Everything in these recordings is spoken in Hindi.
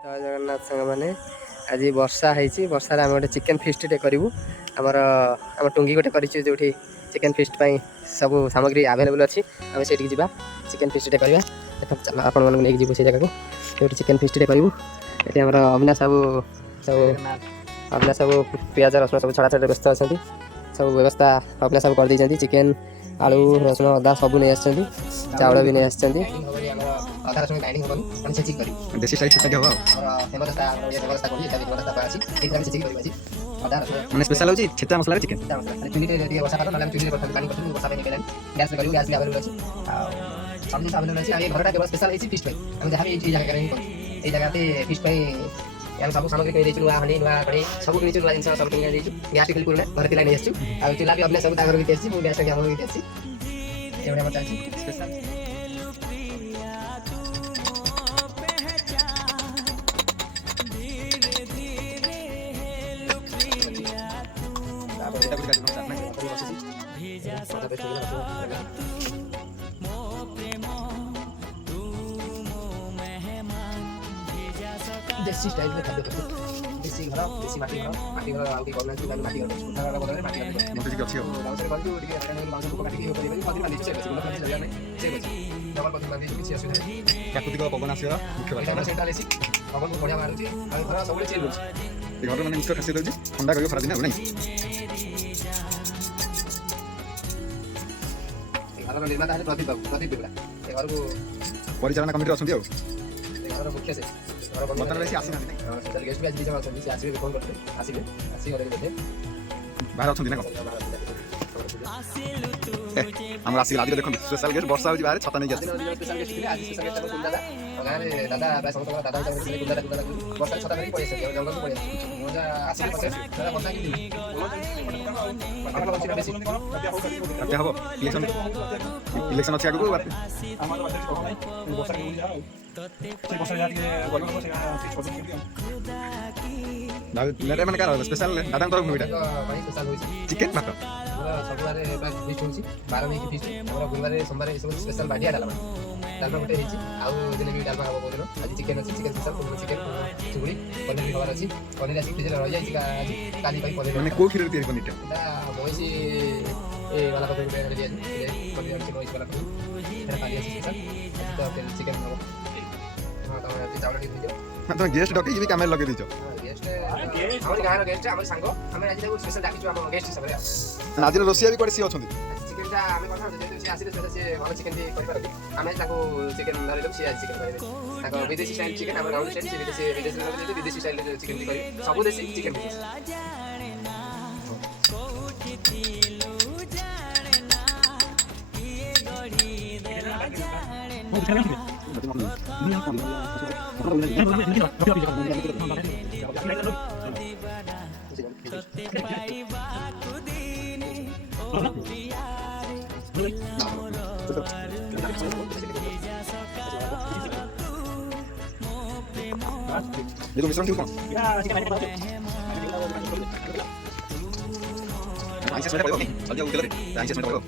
जय जगन्नाथ सांग मैंने आज वर्षा है वर्षा आम गोटे चिकेन फिस्ट करूँ आमर आम टुंगी गोटे कर जो चिकेन फिस्ट सब सामग्री आवेलेबल अच्छी आम से जा चिकेन फिस्ट करवा चल आपण मानक नहीं जीव से जगह को चिकेन फिस्ट करूँ ये आम अविनाश बाबू सब अविनाश बाबू पियाज रसुण सब छड़ा छड़ा व्यस्त अच्छा सब व्यवस्था अविनाश बाबू कर चिकेन आलू रसुण अदा सब नहीं आसुँ चाउल भी नहीं आसुँ अदा रसुण ग्राइंडिंग होबनी छेचिक करी देसी स्टाइल छेचा हो हेमदस्ता व्यवस्था करी एटा व्यवस्था पासी ठीक हम छेचिक करी अदा रसुण माने स्पेशल होची छेचा मसला रे चिकेन चुनी रे दिए बसा कर नले चुनी रे पानी कर बसा पे निकलन गैस करियो गैस भी अवेलेबल अछि सब दिन अवेलेबल अछि आ ये घरटा केवल स्पेशल अछि फिश पे हम जहां भी ए जगह करें ए जगह पे फिश पे यार सब सामग्री कहि देछु हनी नुआ कड़ी सब किछु नुआ जिंस सब किन देछु गैस बिल्कुल ना घर तिला नै आछु आ तिला भी अपने सब तागर भी देछि मु गैस के हम भी देछि एवढे मत अछि स्पेशल देसी स्टाइल में खाद्य करते देसी घर देसी माटी घर आउटी करना कि माटी घर सुधा वाला बदले माटी घर मोटे के अछि हो गाउँ से गल्ती उठ के हटाने के मांस को काटी के परिबे पति माली से गुलो काटी जगह नहीं से बची डबल पति माली किछि असुविधा नहीं प्राकृतिक पवन आसी मुख्य बात है सेटा लेसी पवन को बढ़िया मारुची आ घर सब चेंज होची घर माने मुख्य खासियत होची ठंडा करियो खरा दिन नहीं घर निर्माता है प्रदीप बेगड़ा ए घर को परिचालन कमिटी असंती हो घर मुख्य से बतन बेसी आसी ना स्पेशल गेस्ट भी आज बीच में से आसीबे फोन करते आसीबे आसी घरे देते बाहर असंती ना हम आसी आज देखो स्पेशल गेस्ट वर्षा होची बाहर छता नहीं आसी स्पेशल गेस्ट थे आज स्पेशल गेस्ट कुंदा गाँव में दादा प्राय समस्त दादा कुंदा वर्षा छता नहीं पड़े से जंगल को पड़े मजा आसी पछे दादा वर्षा की क्या हो इलेक्शन अछि आगु दादा मैंने का स्पेशल दादा तरफ भूमिटा चिकेन मात्र सबुआर फिस्ट होची 12 में की फिस्ट हमरा गुरुवार सोमवार सब स्पेशल बाडिया डालमा गोटे हेची आउ दिने भी डालमा हबो बोलनो आज चिकेन अछि चिकेन स्पेशल पूर्ण चिकेन चुगुड़ी पनीर भी खबर अछि पनीर आसी फ्रिज रे रह जाई आज काली पाई पनीर माने को खीर तैयारी पनीर ता मोइसी ए वाला पनीर रे दिया पनीर अछि मोइसी वाला पनीर एटा काली अछि स्पेशल तो चिकेन हबो हां तो आज चावल दी दियो तो गेस्ट डके ये कैमरा लगे दीचो गेस्ट हमर गाँव गेस्ट हमर संग हम आज स्पेशल डाकिछु हम गेस्ट हिसाब रे आज रोसिया भी कोडी सी अछंती चिकेन ता आमे कथा जे से आसीले से भलो चिकेन भी करि पारबे आमे ताको चिकेन धरि दम से आज चिकेन करिबे ताको विदेशी स्टाइल चिकेन हमर गाँव स्टाइल से विदेशी स्टाइल चिकेन भी करि सब देशी चिकेन ये तो मिश्रण क्यों कौन आइसे स्मेल पड़ो जल्दी उठे रे आइसे स्मेल पड़ो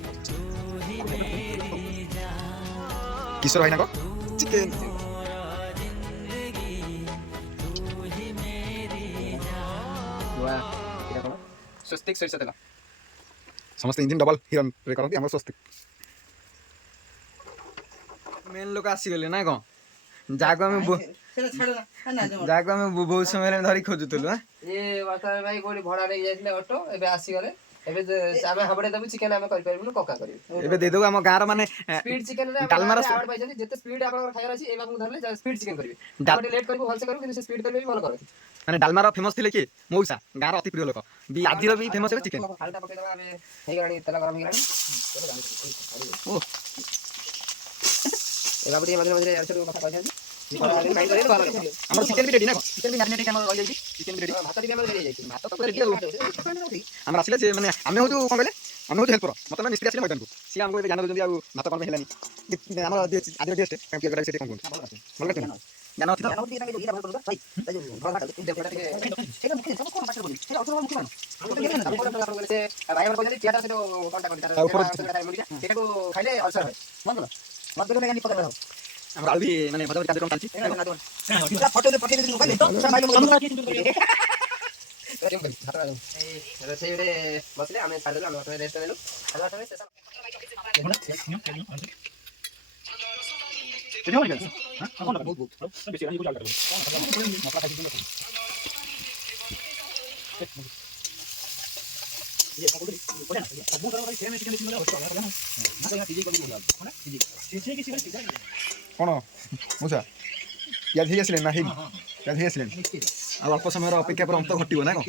किशोर भाई ना को चिकेन वाह स्वस्तिक सरसा तेल समस्त इंजिन डबल हिरन रे करंती हमर स्वस्तिक मेन लोक आसी गले ना कोन जागो में बहुत समय धरी खोजुतलु ये वाता भाई कोडी भड़ा रे जाइले ऑटो एबे आसी गले एबे आमे हमरे दबु चिकेन आमे करि परबु कोका करियो एबे दे देबो हम गार माने स्पीड चिकेन रे डालमार आवाज पाइ जति जते स्पीड आपन खाइर अछि ए बाबू धरले स्पीड चिकेन करिवे आपण लेट करबो हल से करबो कि स्पीड करबे भी भलो करबे माने डालमार फेमस थिले कि मौसा गार अति प्रिय लोक बी आदिर भी फेमस है चिकेन हालटा पके दबा आमे हे गाड़ी तेल गरम हे गाड़ी ओ ए बाबू रे मधे मधे यार छोटो कथा कहै छी हमर चिकेन भी रेडी ना चिकेन भी मैरिनेट हमर रह जाई चिकेन भी रेडी भात भी हमर रेडी जाई भात तो रेडी हमर आसिले से माने हमें हो कोन कहले हमें हो हेल्पर मतलब मिस्त्री आसिले मैदान को सी हमको जान दो जंदी आ भात कोन हेलानी हमर आदिर गेस्ट कैंप करे से कोन कोन बोल के जानो थी ଆମର ଆଉ ବି ମାନେ ଭଜା ଭଜି କାର୍ଯ୍ୟକ୍ରମ ଚାଲିଛି ଫଟୋ ପଠେଇ ଦେଇଥିଲି କହିଲେ ତ ମାଇଲେ ରୋଷେଇ ଗୋଟେ ବସିଲେ ଆମେ ଛାଡ଼ିଦେଲୁ ଆମେ ଅଟୋରେ ରେଷ୍ଟ ନେଲୁ ଅଟୋରେ ଶେଷ କ'ଣ ମଉସା ପିଆଜ ହେଇ ଆସିଲେଣି ନା ହେଇନି ପିଆଜ ହେଇ ଆସିଲେଣି ଆଉ ଅଳ୍ପ ସମୟର ଅପେକ୍ଷା ପରେ ଅନ୍ତ ଘଟିବ ନା କ'ଣ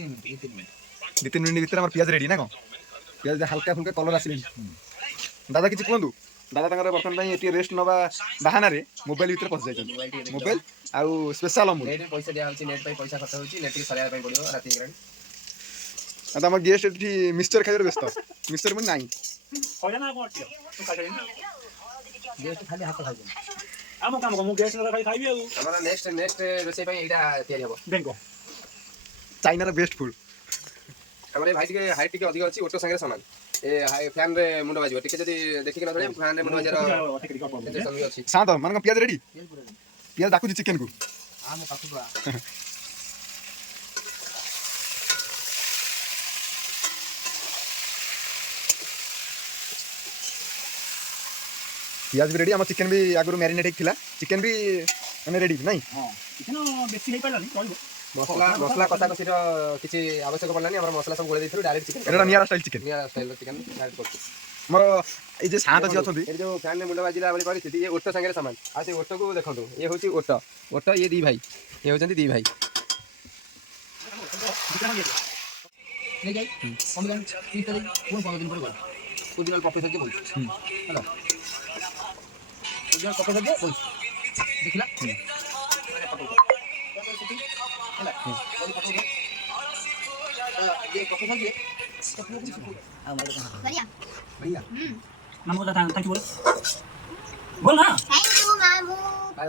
2-3 ମିନିଟ୍ ଭିତରେ ଆମର ପିଆଜ ରେଡ଼ି ନା କ'ଣ ପିଆଜ ହାଲକା ଫୁଲକା କଲର୍ ଆସିଲେଣି ଦାଦା କିଛି କୁହନ୍ତୁ ଦାଦା ତାଙ୍କର ବର୍ତ୍ତମାନ ପାଇଁ ଟିକେ ରେଷ୍ଟ ନେବା ବାହାନାରେ ମୋବାଇଲ ଭିତରେ ପଶି ଯାଇଛନ୍ତି ମୋବାଇଲ ଆଉ ସ୍ପେଶାଲ ଅମୁଲ ନେଟ୍ ପଇସା ଦିଆହେଉଛି ନେଟ୍ ପାଇଁ ପଇସା ଖର୍ଚ୍ଚ ହେଉଛି ନେଟ୍ ଟିକେ ସରିବା ପାଇଁ ପଡ଼ିବ ରାତି ହେଇଗଲାଣି ଆଉ ଆମ ଗେଷ୍ଟ ଏଠି ମିକ୍ସଚର ଖାଇବାରେ ବ୍ୟସ୍ତ ମିକ୍ସଚର ମାନେ ନାହିଁ ଆମର ନେକ୍ସଟ ରୋଷେଇ ପାଇଁ ଏଇଟା ତିଆରି ହେବ ଚାଇନାର ବେଷ୍ଟ ଫୁଡ ଆମର ଏ ଭାଇ ଟିକେ ହାଇଟ୍ ଟିକେ ଅଧିକ ଅଛି ଓଟୋ ସାଙ୍ଗରେ ସମାନ ଏ ଫ୍ୟାନ୍ରେ ମୁଣ୍ଡ ବାଜିବ ଟିକେ ଯଦି ଦେଖିକି ନଥିଲେ ଫ୍ୟାନ୍ରେ ମୁଣ୍ଡ ବାଜିବାର ଅଛି ଶାନ୍ତ ମାନେ କ'ଣ ପିଆଜ ରେଡ଼ି ପିଆଜ ଡାକୁଛି ଚିକେନକୁ ପିଆଜ ବି ରେଡ଼ି ଆମ ଚିକେନ ବି ଆଗରୁ ମ୍ୟାରିନେଟ୍ ହେଇଥିଲା ଚିକେନ ବି ମାନେ ରେଡ଼ି ନାଇଁ ମସଲା କଷାକଷିର କିଛି ଆବଶ୍ୟକ ପଡ଼ିଲାନି ଆମର ମସଲା ସବୁ ଗୋଳେଇ ଦେଇଥିଲୁ ଡାଇରେକ୍ଟ ଚିକେନ ଏଇଟା ନିଆରା ଷ୍ଟାଇଲ ଚିକେନ ଚିକେନ ଡାଇରେକ୍ଟ କରୁଛୁ ଆମର ଏଇ ଯେ ଶାନ୍ତ ଯିଏ ଅଛନ୍ତି ଏଠି ଯେଉଁ ଫ୍ୟାନ୍ରେ ମୁଣ୍ଡ ବାଜିଲା ବୋଲି ପରିସ୍ଥିତି ଇଏ ଓଟୋ ସାଙ୍ଗରେ ସମାନ ଆଉ ସେ ଓଟୋକୁ ଦେଖନ୍ତୁ ଇଏ ହେଉଛି ଓଟୋ ଇଏ ଦୁଇ ଭାଇ ଇଏ ହେଉଛନ୍ତି ଦୁଇ ଭାଇ ଦେଖିଲା बोल ना थैंक यू मामू आज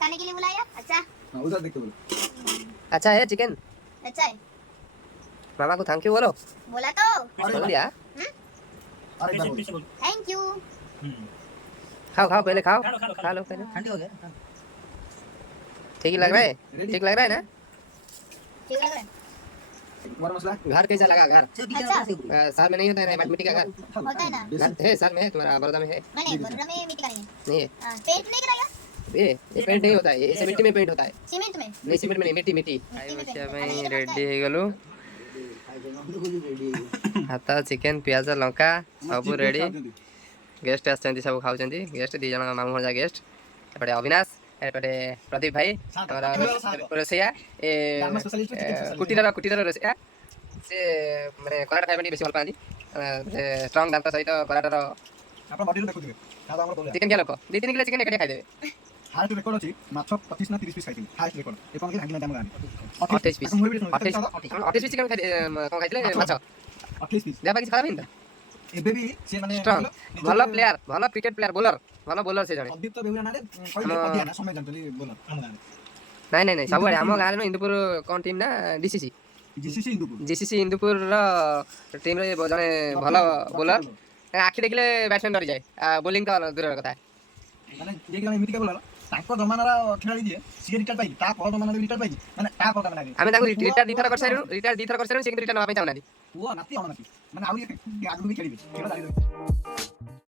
खाने के लिए बुलाया अच्छा उधर देखते बोलो अच्छा है चिकन अच्छा है मामा को थैंक यू बोलो बोला तो बोल दिया थैंक यू खाओ पहले खाओ खा लो पहले ठंडी हो गया ठीक लग रहा है ठीक लग रहा है ना ठीक लग रहा है हमारा मसला घर कैसा लगा घर अच्छा शहर में नहीं होता है मिट्टी का घर होता है ना है शहर में है तुम्हारा बड़ौदा में है नहीं बड़ौदा में मिट्टी का नहीं है नहीं है पेंट नहीं कराया ये पेंट नहीं होता है ये मिट्टी में पेंट होता है सीमेंट में नहीं सीमेंट में नहीं मिट्टी मिट्टी में paint। रेडी हो गलु हाथ चिकेन पियाज लंका सब रेडी गेस्ट आसछन्ती सब खाउछन्ती गेस्ट दी जन मामू भजा गेस्ट एपटे अविनाश एपटे प्रदीप भाई हमारा रोसैया ए कुटीर रोसैया से माने कराटा खाइ पनि बेसी भल पानी स्ट्रॉंग दांत सहित कराटार आपण बॉडी देखुथिबे दादा हमर बोले चिकेन क्या लोक 2-3 किलो चिकेन एकाठी खाइ देबे हाईएस्ट रिकॉर्ड अछि माछ 25 ना 30 पीस खाइथिन हाईएस्ट रिकॉर्ड ए कोन के भांगिला दाम गानी 28 पीस 28 पीस चिकेन खाइ कोन खाइले माछ 28 पीस देबा किछ खराब हिंदा एबे भी से माने स्ट्रॉंग भलो प्लेयर भलो क्रिकेट प्लेयर बोलर भलो बोलर से जने अदीप तो बेहुरा नारे कहले कदिया ना समय जानतली बोलर हम गानी नहीं सब हम गाँव में इंदुपुर कौन टीम ना डीसीसी जीसीसी इंदुपुर टीम रे जने भलो बोलर आखि देखले बैट्समैन डरी जाए बोलिंग का दूर कथा माने जे के एमिति के बोलर ताको जमानारा खेलाड़ी दिए सी रिटायर पाई ता पर जमानारा रिटायर पाई माने ता पर जमानारा आमे ताको रिटायर दी थर कर साइरु रिटायर दी थर कर साइरु से रिटायर नवा पे चाहना वो नाती माने आउ आगु भी खेलिबे खेला जारी